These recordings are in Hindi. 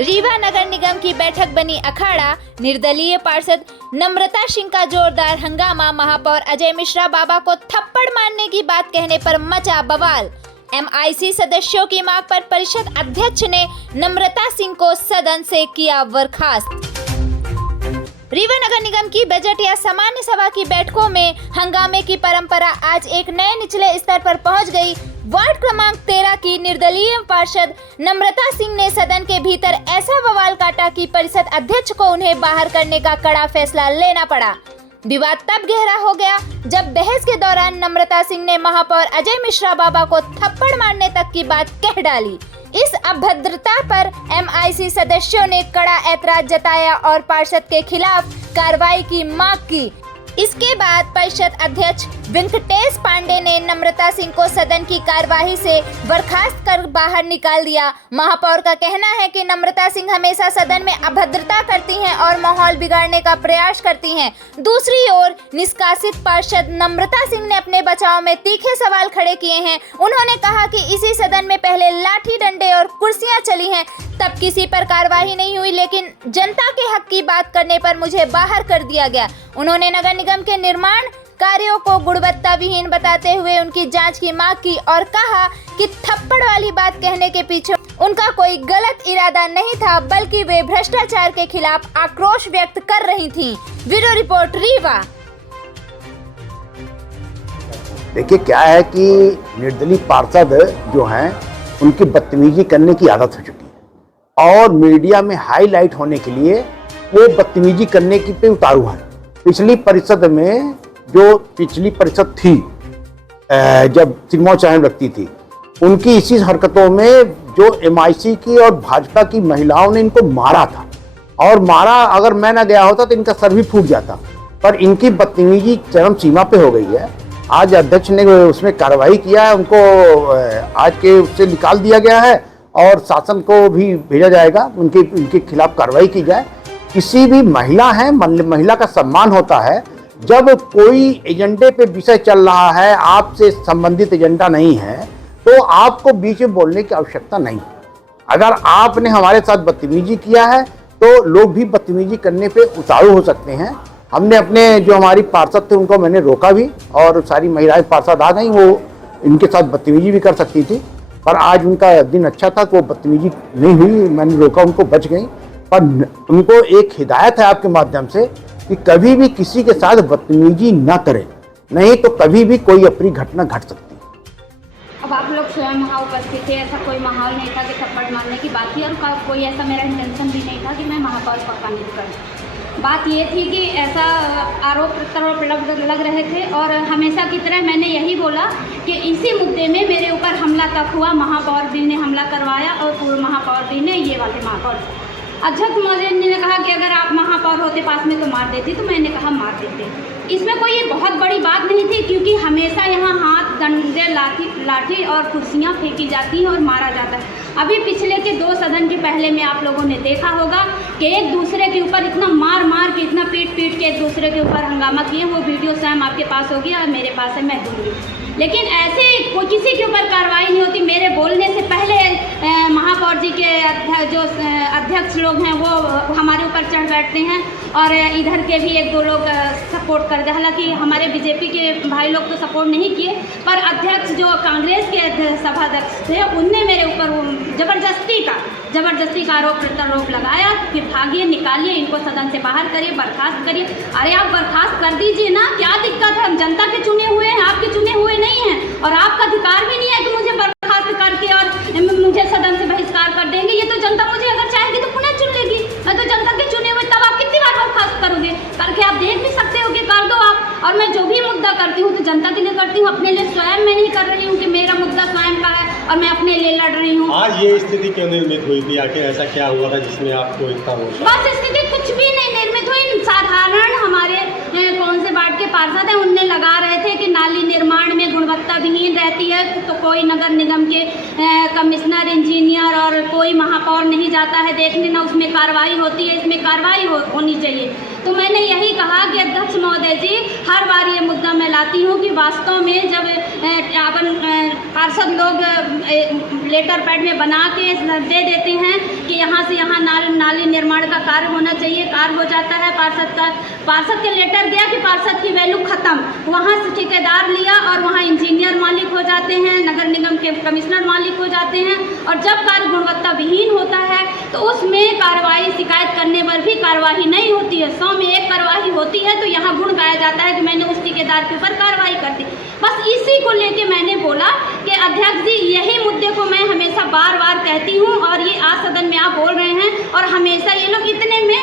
रीवा नगर निगम की बैठक बनी अखाड़ा। निर्दलीय पार्षद नम्रता सिंह का जोरदार हंगामा। महापौर अजय मिश्रा बाबा को थप्पड़ मारने की बात कहने पर मचा बवाल। MIC सदस्यों की मांग पर परिषद अध्यक्ष ने नम्रता सिंह को सदन से किया बर्खास्त। रीवा नगर निगम की बजट या सामान्य सभा की बैठकों में हंगामे की परंपरा आज एक नए निचले स्तर पर पहुंच गई। वार्ड क्रमांक 13 की निर्दलीय पार्षद नम्रता सिंह ने सदन के भीतर ऐसा बवाल काटा कि परिषद अध्यक्ष को उन्हें बाहर करने का कड़ा फैसला लेना पड़ा। विवाद तब गहरा हो गया जब बहस के दौरान नम्रता सिंह ने महापौर अजय मिश्रा बाबा को थप्पड़ मारने तक की बात कह डाली। इस अभद्रता पर MIC सदस्यों ने कड़ा ऐतराज जताया और पार्षद के खिलाफ कार्रवाई की मांग की। इसके बाद परिषद अध्यक्ष वेंकटेश पांडे ने नम्रता सिंह को सदन की कार्यवाही से बर्खास्त कर बाहर निकाल दिया। महापौर का कहना है कि नम्रता सिंह हमेशा सदन में अभद्रता करती हैं और माहौल बिगाड़ने का प्रयास करती हैं। दूसरी ओर निष्कासित पार्षद नम्रता सिंह ने अपने बचाव में तीखे सवाल खड़े किए हैं। उन्होंने कहा कि इसी सदन में पहले लाठी डंडे और कुर्सियां चली हैं, तब किसी पर कार्रवाई नहीं हुई, लेकिन जनता के हक की बात करने पर मुझे बाहर कर दिया गया। उन्होंने नगर निगम के निर्माण कार्यों को गुणवत्ता विहीन बताते हुए उनकी जांच की मांग की और कहा कि थप्पड़ वाली बात कहने के पीछे उनका कोई गलत इरादा नहीं था, बल्कि वे भ्रष्टाचार के खिलाफ आक्रोश व्यक्त कर रही थीं। Bureau report Rewa. देखिए क्या है कि निर्दलीय पार्षद जो हैं उनकी बदतमीजी करने की आदत हो चुकी है और मीडिया में हाईलाइट होने के लिए वो बदतमीजी करने की पे उतारू है। पिछली परिषद में जो पिछली परिषद थी जब सिरमौर चाहन रखती थी, उनकी इसी हरकतों में जो MIC की और भाजपा की महिलाओं ने इनको मारा था और मारा, अगर मैं ना गया होता तो इनका सर भी फूट जाता। पर इनकी बदतमीजी चरम सीमा पे हो गई है। आज अध्यक्ष ने उसमें कार्रवाई किया है, उनको आज के उससे निकाल दिया गया है और शासन को भी भेजा जाएगा, उनके खिलाफ कार्रवाई की जाए। किसी भी महिला है, महिला का सम्मान होता है। जब कोई एजेंडे पे विषय चल रहा है, आपसे संबंधित एजेंडा नहीं है, तो आपको बीच में बोलने की आवश्यकता नहीं। अगर आपने हमारे साथ बदतमीजी किया है तो लोग भी बदतमीजी करने पे उतारू हो सकते हैं। हमने अपने जो हमारी पार्षद थे उनको मैंने रोका भी और सारी महिलाएं पार्षद आ गई, वो इनके साथ बदतमीजी भी कर सकती थी, पर आज उनका दिन अच्छा था, वो बदतमीजी नहीं हुई, मैंने रोका, उनको बच गई। पर उनको एक हिदायत है आपके माध्यम से कि कभी भी किसी के साथ बदतमीजी न करें, नहीं तो कभी भी कोई अप्रिय घटना घट सकती है। अब आप लोग स्वयं वहाँ उपस्थित थे, ऐसा कोई माहौल नहीं था कि थप्पड़ मारने की बात थी और कोई ऐसा मेरा इंटेंशन भी नहीं था कि मैं महापौर पक्का नहीं करूँ। बात ये थी कि ऐसा आरोप प्रत्यारोप लग रहे थे और हमेशा की तरह मैंने यही बोला कि इसी मुद्दे में मेरे ऊपर हमला तक हुआ। महापौर भी ने हमला करवाया और पूर्व महापौर भी ने, ये वाले महापौर। अध्यक्ष महोदय ने कहा कि अगर आप महापौर होते पास में तो मार देती, तो मैंने कहा मार देते। इसमें कोई ये बहुत बड़ी बात नहीं थी, क्योंकि हमेशा यहाँ हाथ, डंडे, लाठी और कुर्सियाँ फेंकी जाती हैं और मारा जाता है। अभी पिछले के 2 सदन के पहले में आप लोगों ने देखा होगा कि एक दूसरे के ऊपर इतना मार के, इतना पीट के एक दूसरे के ऊपर हंगामा किए। वो वीडियो स्वयं आपके पास होगी और मेरे पास है, मैं दूँगी। लेकिन ऐसे कोई किसी के ऊपर कार्रवाई नहीं होती। मेरे बोलने से पहले महापौर जी के जो अध्यक्ष लोग हैं वो हमारे ऊपर चढ़ बैठते हैं और इधर के भी 1-2 लोग सपोर्ट कर दे। हालांकि हमारे BJP के भाई लोग तो सपोर्ट नहीं किए, पर अध्यक्ष जो कांग्रेस के सभाध्यक्ष थे उनने मेरे ऊपर जबरदस्ती का आरोप प्रत्यारोप लगाया कि भागिए, निकालिए, इनको सदन से बाहर करिए, बर्खास्त करिए। अरे आप बर्खास्त कर दीजिए ना, क्या दिक्कत है? हम जनता के चुने हुए हैं, आपके चुने हुए नहीं हैं और आपका अधिकार भी नहीं है कि मुझे बर्खास्त करके और मुझे सदन से बहिष्कार कर देंगे। ये तो जनता मुझे अगर चाहेगी तो पुनः चुन लेगी। मैं तो जनता के चुने हुए, तब आप कितनी बार बर्खास्त करोगे? करके आप देख भी सकते हो कि कर दो आप। और मैं जो भी मुद्दा करती हूँ तो जनता के लिए करती हूँ, अपने लिए स्वयं मैं नहीं कर रही हूँ कि मेरा मुद्दा स्वयं का है और मैं अपने लिए लड़ रही हूँ। आज ये स्थिति क्यों निर्मित हुई थी? आखिर ऐसा क्या हुआ था जिसमें आपको इतना हो? बस स्थिति कुछ भी नहीं निर्मित हुई। साधारण हमारे कौन से वार्ड के पार्षद हैं, उनने लगा रहे थे कि नाली निर्माण में गुणवत्ता विहीन रहती है, तो कोई नगर निगम के कमिश्नर, इंजीनियर और कोई महापौर नहीं जाता है देखने, ना उसमें कार्रवाई होती है। इसमें कार्रवाई होनी चाहिए। तो मैंने यही कहा कि अध्यक्ष महोदय जी, हर बार ये मुद्दा मैं लाती हूँ कि वास्तव में जब पार्षद लोग लेटर पैड में बना के दे देते हैं कि यहाँ से यहाँ नाली नाली निर्माण का कार्य होना चाहिए, कार्य हो जाता है। पार्षद का लेटर गया कि पार्षद की वैल्यू खत्म, वहाँ से ठेकेदार लिया और वहाँ इंजीनियर मालिक हो जाते हैं, नगर निगम के कमिश्नर मालिक हो जाते हैं। और जब कार्य गुणवत्ता विहीन होता है तो उसमें कार्रवाई, शिकायत करने पर भी कार्रवाई नहीं होती है। 100 में 1 कार्रवाई होती है तो यहाँ गुण गाया जाता है कि मैंने उस ठेकेदार के ऊपर कार्रवाई कर दी। बस इसी को लेके मैंने बोला कि अध्यक्ष जी, यही मुद्दे को मैं हमेशा बार बार कहती हूँ और ये आज सदन में आप बोल रहे हैं और हमेशा ये लोग इतने में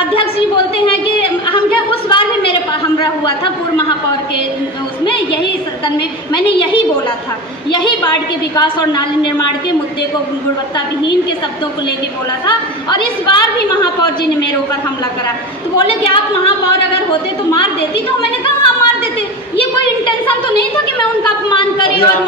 अध्यक्ष जी बोलते हैं कि हम क्या, उस बार भी मेरे पास हमरा हुआ था पूर्व महापौर के उसमें, यही सदन में मैंने यही बोला था, यही वार्ड के विकास और नाली निर्माण के मुद्दे को गुणवत्ता विहीन के शब्दों को लेके बोला था। और इस बार भी महापौर जी ने मेरे ऊपर हमला करा, तो बोले कि आप महापौर अगर होते तो मार देती। तो मैंने कहा हाँ मार देते, ये कोई इंटेंशन तो नहीं था कि मैं उनका अपमान करी। और